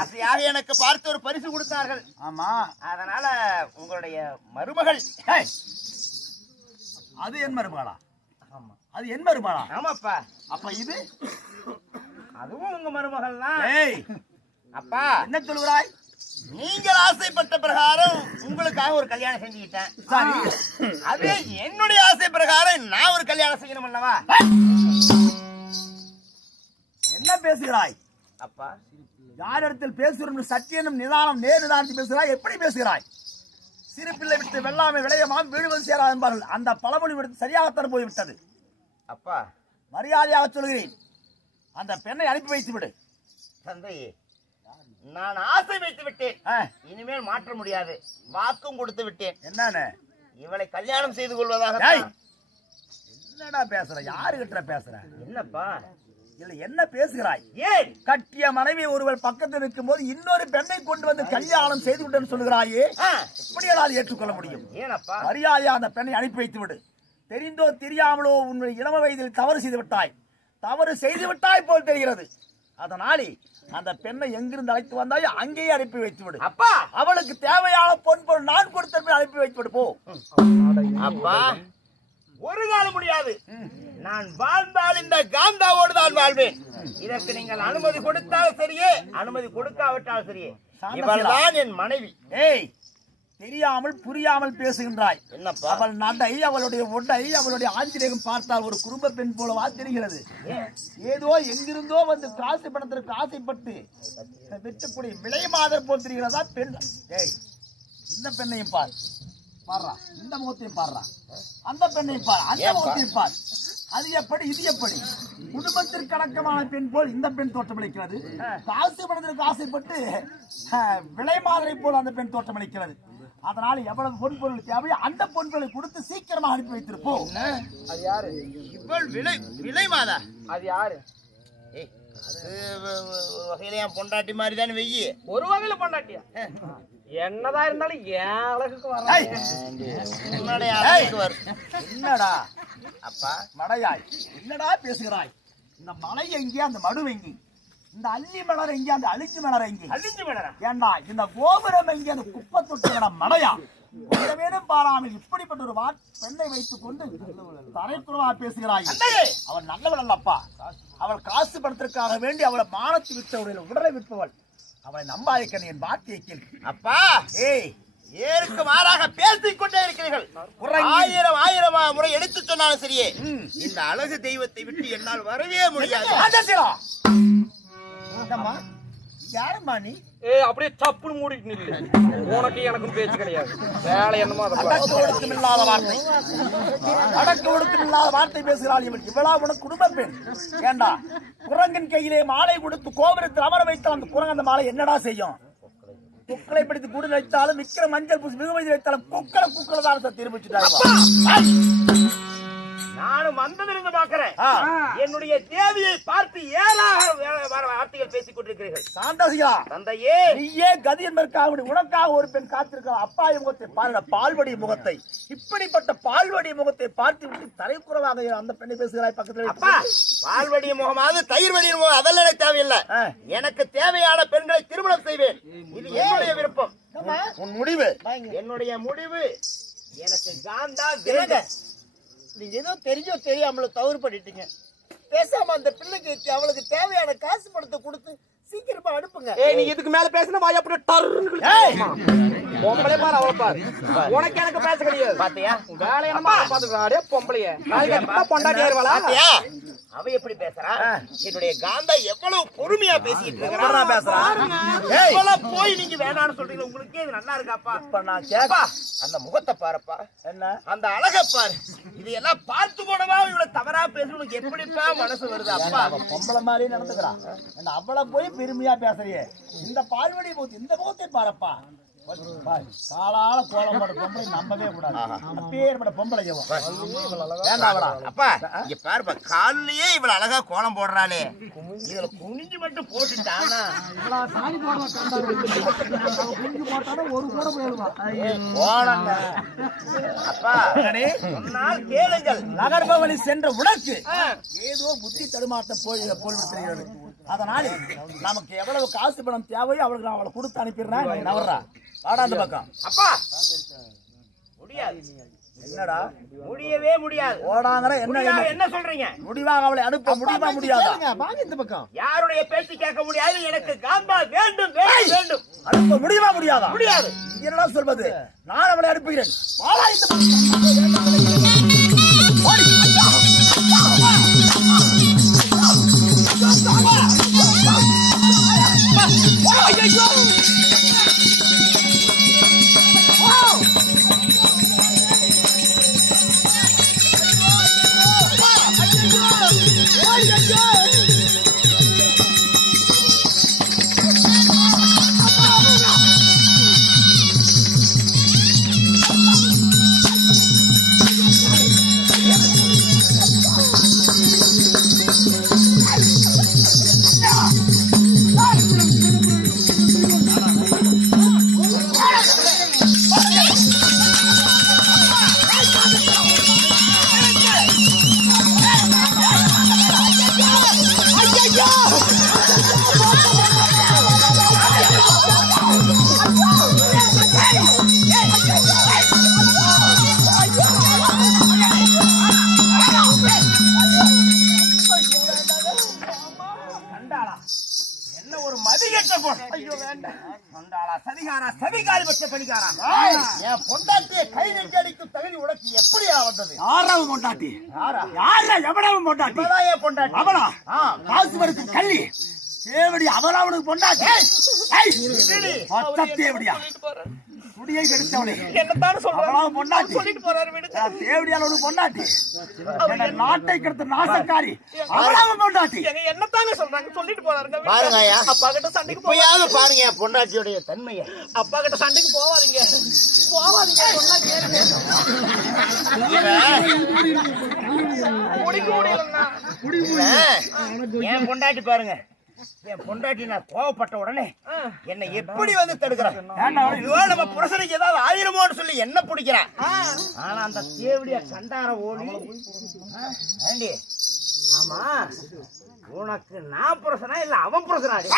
ஆசையாக எனக்கு பார்த்து ஒரு பரிசு கொடுத்தார்கள். ஆமா. அதனால உங்களுடைய மருமகள். அது என் மருமகளா? ஆமா. அது என் மருமகளா? ஆமாப்பா. அப்ப இது? அதுவும் உங்க மருமகள் தான் அப்பா. என்ன சொல்கிறாய் நீங்கள் ஆசைப்பட்ட பிரகாரம் உங்களுக்காக ஒரு கல்யாணம் செஞ்சுக்கிட்டேன். சரி. அதே என்னுடைய ஆசை பிரகாரம் நான் ஒரு கல்யாணம் செய்யணும் அல்லவா? என்ன பேசுகிறாய்? அப்பா யாரிடத்தில் பேசுகிறோம்? சத்தியனும் நிதானம் நேர் நிதானத்தில் பேசுகிறாய். எப்படி பேசுகிறாய்? சிறு பிள்ளை விட்டு வெள்ளாமை விளையமாம் வீடுவது சேரா என்பார்கள். அந்த பழமொழி விடுத்து சரியாகத்தான் போய்விட்டது? அப்பா. மரியாதையாக சொல்கிறேன். அந்த பெண்ணை அனுப்பி வைத்து விடு தந்தையே நான் ஆசை வைத்து விட்டேன் இனிமேல் மாற்ற முடியாது. வாக்கும் கொடுத்து விட்டேன். என்னன்னு? இவளை கல்யாணம் செய்து கொள்வதாக என்னடா பேசுற? யாரு கிட்ட பேசுற? என்னப்பா? இல்ல என்ன பேசுகிறாய்? ஏன் கட்டிய மனைவி ஒருவர் பக்கத்தில் இருக்கும் போது இன்னொரு பெண்ணை கொண்டு வந்து கல்யாணம் செய்து விட்டேன்னு சொல்கிறாயே அதை ஏற்றுக்கொள்ள முடியும்? ஏனப்பா. மரியாதையா அந்த பெண்ணை அனுப்பி வைத்து விடு. தெரிந்தோ தெரியாமலோ உன்னுடைய இளம வயதில் தவறு செய்து விட்டாய். தவறு செய்து விட்டாய் போல் தெரிகிறது. அதனாலே அந்த பெண்ணை எங்கிருந்து அழைத்து வந்தாயோ அங்கேயே அனுப்பி வைத்து விடு. அப்பா! அவளுக்கு தேவையான பொன் பொருள் நான் கொடுத்த அனுப்பி வைத்து விடு போ. அப்பா! ஒரு காலம் முடியாது. நான் வாழ்ந்தால் இந்த காந்தாவோடு தான் வாழ்வேன். இதற்கு நீங்கள் அனுமதி கொடுத்தால் சரியே அனுமதி கொடுக்காவிட்டால் சரியே. இவள்தான் என் மனைவி. ஏய் தெரியாமல் புரியாமல் பேசுகின்றாய். என்னப்பா? அவள் நடை அவளுடைய உடை அவளுடைய ஆஞ்சநேயம் பார்த்தால் ஒரு குடும்ப பெண் போலவா தெரிகிறது ஏதோ எங்கிருந்தோ வந்து காசு பணத்திற்கு ஆசைப்பட்டு விட்டுக்கூடிய விலை மாதர் போல் தெரிகிறதா பெண்? ஏய் இந்த பெண்ணையும் பார். பாடுறா இந்த முகத்தையும் பாடுறா அந்த பெண்ணையும் பார் அந்த? முகத்தையும் பார். அது எப்படி இது எப்படி? குடும்பத்திற்கு அடக்கமான பெண் போல் இந்த பெண் தோற்றமளிக்கிறது காசு பணத்திற்கு ஆசைப்பட்டு விலை மாதிரி போல் அந்த பெண் தோற்றமளிக்கிறது அதனால எவ்வளவு பொன் பொருள் தேவையோ அந்த பொன் பொருளை கொடுத்து சீக்கிரமா அனுப்பி வைத்திருப்போம். அது யாரு? இவள் விலை விலை மாதா அது யாரு? ஒரு வகையில என் பொண்டாட்டி மாதிரி தானே வெய்யி. ஒரு வகையில பொண்டாட்டியா? என்னதான் இருந்தாலும் என் அழகுக்கு வர என்னடா? அப்பா மடையாய். என்னடா பேசுகிறாய்? இந்த மலை எங்கே? அந்த மடு எங்கே? இந்த அள்ளி மலர் எங்கே? அந்த அழிச்சு மலர் எங்கே? அழிஞ்சு விடறா ஏண்டா இந்த கோபுரம் எங்கே? அந்த குப்பை தொட்டுகிற மடையா கொஞ்சமேனும் பாராமல் இப்படிப்பட்ட ஒரு வா பெண்ணை வைத்துக் கொண்டு தரைக்குறவா பேசுகிறாய். அவள் நல்லவள் அல்லப்பா. அவள் காசு பணத்திற்காக வேண்டி அவளை மானத்து விற்றவர்கள் உடலை விற்பவள். அவளை நம்பாதிக்க என் வார்த்தையை அப்பா! ஏய் ஏருக்கு மாறாக பேசிக் கொண்டே இருக்கிறீர்கள். ஆயிரம் ஆயிரம் முறை எடுத்து சொன்னாலும் சரியே. இந்த அழகு தெய்வத்தை விட்டு என்னால் வரவே முடியாது. யாரும்மா நீ? ஏய் அப்படியே சப்புன்னு மூடிட்டு நில்லு. உனக்கு எனக்கும் பேச்சு கிடையாது. வேலை என்னமோ. அடக்க ஒடுக்கம் இல்லாத வார்த்தை. அடக்க ஒடுக்கம் இல்லாத வார்த்தை பேசுகிறாள் இவள். இவளா உனக்கு குடும்ப பெண். ஏண்டா? குரங்கின் கையிலே மாலை கொடுத்து கோபுரத்தில் அமர வைத்தால் அந்த குரங்கு அந்த மாலை என்னடா செய்யும்? குக்களை பிடித்து கூடு வைத்தாலும் விக்கிற மஞ்சள் பூசி மிகுமதி வைத்தாலும் குக்களை குக்களை தான் சார் திரும்பிச்சுட்டாங்க நானும் வந்ததிலிருந்து பார்க்கிறேன். ஆ. என்னுடைய தேவியை பார்த்து வர வார்த்தைகள் பேசிக் கொண்டிருக்கிறீர்கள். சாந்தசிகா தந்தையே. நீயே கதி என்பதற்காக உனக்காக ஒரு பெண் காத்திருக்க அப்பா முகத்தை பாருட பால்வடி முகத்தை. இப்படிப்பட்ட பால்வடி முகத்தை பார்த்து விட்டு தலைக்குறவாக அந்த பெண்ணை பேசுகிறாய் பக்கத்தில் அப்பா பால்வடிய முகமாவது தயிர் வடிய முகம் அதெல்லாம் எனக்கு தேவையில்லை. எனக்கு தேவையான பெண்களை திருமணம் செய்வேன். இது என்னுடைய விருப்பம். உன் முடிவு. என்னுடைய முடிவு எனக்கு காந்தா வேக நீங்க ஏதோ தெரிஞ்சோ தெரியாமல தவறு பண்ணிட்டீங்க. பேசாம அந்த பிள்ளைக்கு அவளுக்கு தேவையான காசு பணத்தை கொடுத்து சீக்கிரமா அனுப்புங்க. ஏய் நீ இதுக்கு மேல பேசினா? வாய் டர்ன்னு கிழிச்சிருமா. பொம்பளை பாரு அவளை பாரு. உனக்கு எனக்கு பேச கிடையாது. பாத்தியா? வேலை என்னமா பாத்துக்கா அடே பொம்பளைய. நாளைக்கு பொண்டாட்டி ஏறுவாளா பாத்தியா? அவ எப்படி பேசுறா? என்னுடைய காந்தா எவ்வளவு பொறுமையா பேசிட்டு இருக்கிறா பேசுறா? இவ்வளவு போய் நீங்க வேணாம்னு சொல்றீங்க உங்களுக்கே இது நல்லா இருக்காப்பா. இப்ப நான் கேட்க அப்பா, அந்த முகத்தை பாருப்பா. என்ன? அந்த அழகை பாரு. இது எல்லாம் பார்த்து கூடவா இவ்வளவு தவறா பேசணும் உனக்கு எப்படிப்பா மனசு வருது அப்பா? அவ பொம்பளை மாதிரி நடந்துக்கிறான் என்ன அவளை போய் பெருமையா பேசுறியே. இந்த பால்வடி முகத்தை இந்த முகத்தை பாரப்பா. பாரு, காலால கோலம் போட பொம்பளை நம்பவே கூடாது. அப்பேற்பட்ட பொம்பளை இவன். வேண்டாவடா அப்பா இங்க பாருப்பா கால்லயே இவ்வளவு அழகா கோலம் போடுறாளே. இதுல குனிஞ்சு மட்டும் போட்டுட்டானா கோலங்க அப்பா சொன்னால் கேளுங்கள். நகர்பவனி சென்ற உனக்கு ஏதோ புத்தி தடுமாற்றம் போய் போல் தெரிகிறது அதனால நமக்கு எவ்வளவு காசு பணம் தேவையோ அவளுக்கு நான் அவளை கொடுத்து அனுப்பிடுறேன். நவர்றா. வாடா அந்த பக்கம். அப்பா! முடியாது. என்னடா? முடியவே முடியாது. ஓடாங்கிற என்ன என்ன? சொல்றீங்க? முடிவாக அவளை அனுப்ப முடியுமா முடியாதா? வாங்க இந்த பக்கம். யாருடைய பேச்சு கேட்க முடியாது? எனக்கு காந்தா வேண்டும் வேண்டும் அனுப்ப முடியுமா முடியாதா? முடியாது. என்னடா சொல்வது நான் அவளை அனுப்புகிறேன். வாடா இந்த பக்கம். என்ன ஒரு போன் ஐயோ வேண்டாம். கண்டாளா சதிகாரா சதிகாரி பச்ச பணிகாரா என் பொண்டாட்டியை கை நெட்டி அடிக்கும் தகுதி உனக்கு எப்படியா வந்தது? யாராவும் பொண்டாட்டி? யாரா? யாரா எவனாவும் பொண்டாட்டி? என் பொண்டாட்டி? அவளா. காசு படுத்து கள்ளி. தேவடி அவளா அவனுக்கு பொண்டாட்டி? தேவடியா? குடியை கெடுத்தவளே என்னத்தானே அவளாவும் பொண்டாட்டி. சொல்லிட்டு போறாரு விடுங்க. தேவடியால் ஒரு பொண்டாட்டி. இந்த நாட்டை கெடுத்த நாசக்காரி. அவளாவும் பொண்டாட்டி. என்னத்தாங்க சொல்றாங்க? சொல்லிட்டு போறாருங்க. பாருங்க ஐயா. அப்பா கிட்ட சண்டைக்கு போ இப்பயாவது பாருங்க பொண்டாட்டியுடைய தன்மையை. அப்பா கிட்ட சண்டைக்கு போவாதீங்க. போவாதீங்க. சொன்னா கேளுங்க முடிக்க இல்ல, என் பொண்டாட்டி பாருங்க? என் பொண்டாட்டி நான் கோவப்பட்ட உடனே என்னை எப்படி வந்து தடுக்கிறான் நம்ம புருஷனுக்கு ஏதாவது ஆயிரமோன்னு சொல்லி என்ன பிடிக்கிறான் ஆனா அந்த தேவடிய கண்டார ஓடி ஆ, ஏண்டி ஆமா உனக்கு நான் புருஷனா இல்ல அவன் புருஷனாடி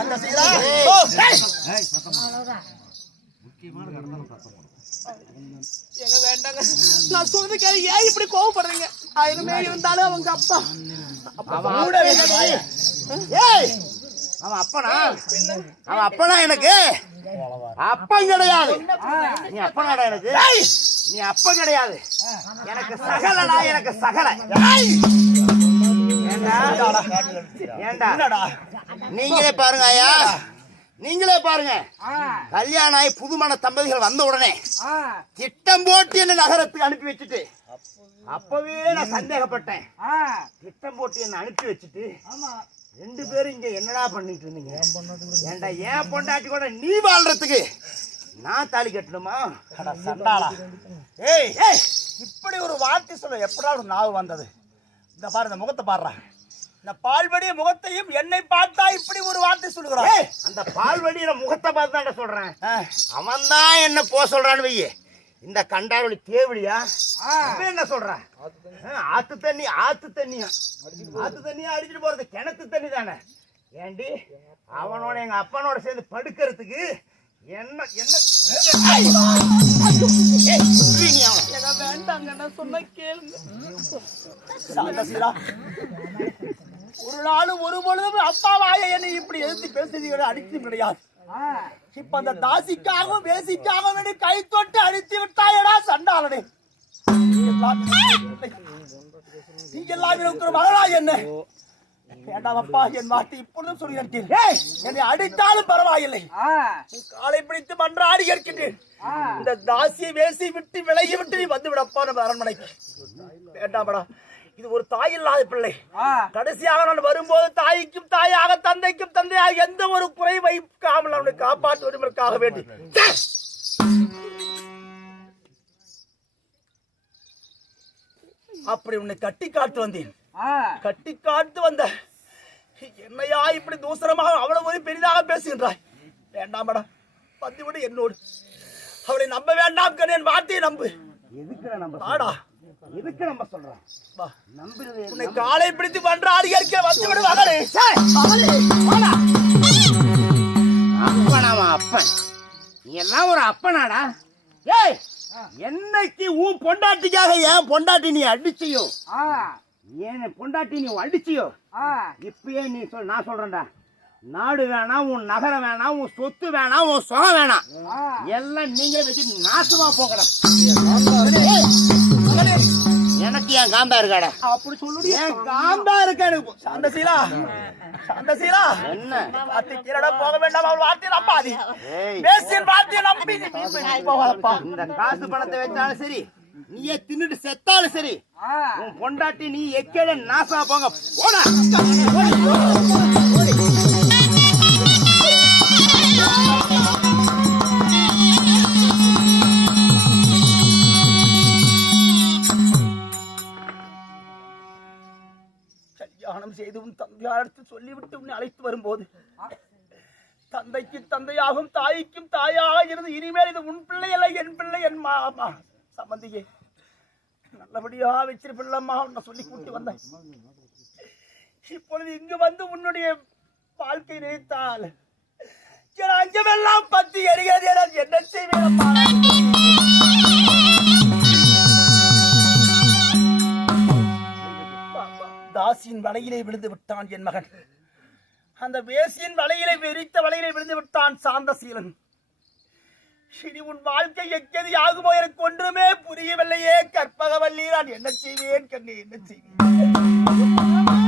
அந்த சீரா எங்க வேண்டாங்க. நான் சொல்றது ஏன் இப்படி கோவப்படுறீங்க? ஆயிரமே இருந்தாலும் அவங்க அப்பா? ஏய். அவன் அப்பனா? அவன் அப்பனா எனக்கு? அப்பன் கிடையாது. நீ அப்பனாடா எனக்கு? நீ அப்பன் கிடையாது. எனக்கு சகலடா எனக்கு சகல. ஏண்டா? நீங்களே பாருங்க ஐயா. நீங்களே பாருங்க. கல்யாணம் ஆகி புதுமண தம்பதிகள் வந்த உடனே திட்டம் போட்டு என்ன நகரத்துக்கு அனுப்பி வச்சுட்டு அப்பவே. நான் சந்தேகப்பட்டேன். திட்டம் போட்டு என்ன அனுப்பி வச்சுட்டு ரெண்டு பேரும் இங்க என்னடா பண்ணிட்டு இருந்தீங்க? ஏன்டா ஏன் பொண்டாட்டி கூட நீ வாழ்றதுக்கு நான் தாலி கட்டணுமா? அட சண்டாளா. ஏய் ஏய் இப்படி ஒரு வார்த்தை சொல்ல எப்படா ஒரு நாவு வந்தது? இந்த பாரு இந்த முகத்தை பாடுறா இந்த பால்வடிய முகத்தையும் என்னை பார்த்தா இப்படி ஒரு வார்த்தை சொல்லுகிறான். அந்த பால் வடியில முகத்தை பார்த்து தான் சொல்றேன். அவன் தான் என்ன போ சொல்றான்னு வையே. இந்த கண்டாவளி தேவடியா? என்ன சொல்றான் ஆ, ஆத்து தண்ணி ஆத்து தண்ணியா? ஆத்து தண்ணியா அடிச்சிட்டு போறது கிணத்து தண்ணி தானே. ஏண்டி அவனோட எங்க அப்பனோட சேர்ந்து படுக்கிறதுக்கு என்ன என்ன வேண்டாங்க நான் கேளுங்க. ஒரு நாள் ஒரு பொழுதும் அப்பாவாய என்னை இப்படி எதிர்த்து பேசுறீங்க அடித்து கிடையாது. இப்ப அந்த தாசிக்காகவும் வேசிக்காகவும் வேண்டி கை தொட்டு அழித்து விட்டாயடா சண்டாளனே. எல்லாம் நீ எல்லாம் இருக்கிற மகளா என்ன. வேண்டாம் அப்பா என் வார்த்தை இப்பொழுதும் சொல்கிறேன் என்னை அடித்தாலும் பரவாயில்லை. காலை பிடித்து மன்றாடி கேட்கின்றேன். இந்த தாசியை வேசி விட்டு விலகி விட்டு நீ வந்து விடப்பா நம்ம அரண்மனைக்கு. வேண்டாமடா. இது ஒரு தாய் இல்லாத பிள்ளை கடைசியாக நான் வரும்போது தாய்க்கும் தாயாக தந்தைக்கும் தந்தையாக எந்த ஒரு குறை வைக்காமல் அவனை காப்பாற்றுவதற்காக வேண்டி. அப்படி உன்னை கட்டி காட்டு வந்தேன். கட்டி காட்டு வந்த. என்னையா இப்படி தூசரமாக அவ்வளவு ஒரு பெரிதாக பேசுகின்றாய்? வேண்டாமடா வந்து விடு என்னோடு. அவளை நம்ப வேண்டாம் கண்ணு என் வார்த்தையை நம்பு. வாடா. எதுக்கு நம்ம சொல்றோம் வா. நம்புறது உன்னை காலை பிடித்து பண்றாடி இருக்க வந்து விடு மகளே அப்பனாமா அப்பன். நீ எல்லாம் ஒரு அப்பனாடா. ஏய் என்னைக்கு உன் பொண்டாட்டிக்காக ஏன் பொண்டாட்டி நீ அடிச்சியோ? ஏன் பொண்டாட்டி நீ அடிச்சியோ? இப்பயே நீ சொல் நான் சொல்றேன்டா. நாடு வேணாம் உன் நகரம் வேணாம் உன் சொத்து வேணாம் உன் சுகம் வேணாம் எல்லாம் நீங்களே வச்சு நாசமா மகளே எனக்கு ஏன் காந்தா இருக்காடா? அப்படி சொல்லுடி. ஏன் காந்தா இருக்கா எனக்கு? சாந்தசீலா சாந்தசீலா என்ன? வார்த்தை கீழடா போக வேண்டாம் அவள் வார்த்தையை நம்பாதி. ஏய். பேசிய வார்த்தையை நம்பி போகாதப்பா இந்த காசு பணத்தை வச்சாலும் சரி நீயே தின்னுட்டு செத்தாலும் சரி. உன் பொண்டாட்டி நீ எக்கேட நாசா போங்க. போடா. கல்யாணம் செய்து உன் தந்தையாரிடத்து சொல்லிவிட்டு உன்னை அழைத்து வரும்போது தந்தைக்கு தந்தையாகும் தாய்க்கும் தாயாக இருந்து இனிமேல் இது உன் பிள்ளை அல்ல என் பிள்ளை என் மாமா. சம்பந்தியே நல்லபடியா வச்சிருப்பில்லம்மா உன்னை சொல்லி கூட்டி வந்தேன். இப்பொழுது இங்கு வந்து உன்னுடைய வாழ்க்கை நினைத்தால் என் அஞ்சமெல்லாம் பத்தி எரிகிறது என என்ன செய்வேன் தாசியின் வலையிலே விழுந்து விட்டான் என் மகன். அந்த வேசியின் வலையிலே வெறித்த வலையிலே விழுந்து விட்டான் சாந்தசீலன். இனி உன் வாழ்க்கை எக்கதி ஆகுமோ எனக்கு ஒன்றுமே புரியவில்லையே. கற்பகவல்லி நான் என்ன செய்வேன்? கண்ணே என்ன செய்வேன்?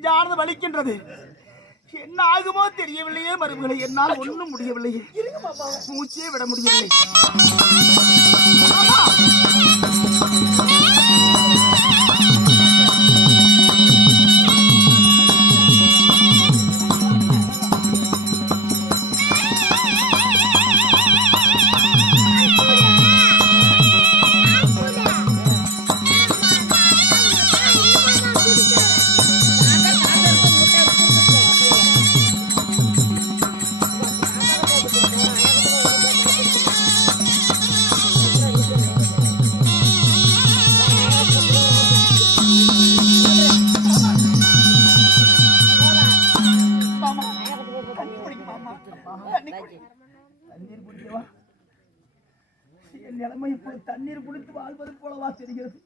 நெஞ்சானது வலிக்கின்றது. என்ன ஆகுமோ தெரியவில்லையே மருமகளை என்னால் ஒண்ணும் முடியவில்லையே. மூச்சே விட முடியவில்லை. தண்ணீர் குடிக்கவா? என் நிலைமை இப்படி தண்ணீர் குடித்து வாழ்வது போலவா தெரிகிறது.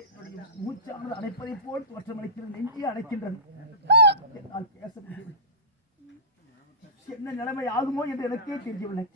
என்னுடைய மூச்சானது அடைப்பதை போல் தோற்றமளிக்கிறது நெஞ்சே அடைக்கின்றது என்னால் பேச முடியவில்லை. என்ன நிலைமை ஆகுமோ என்று எனக்கே தெரியவில்லை.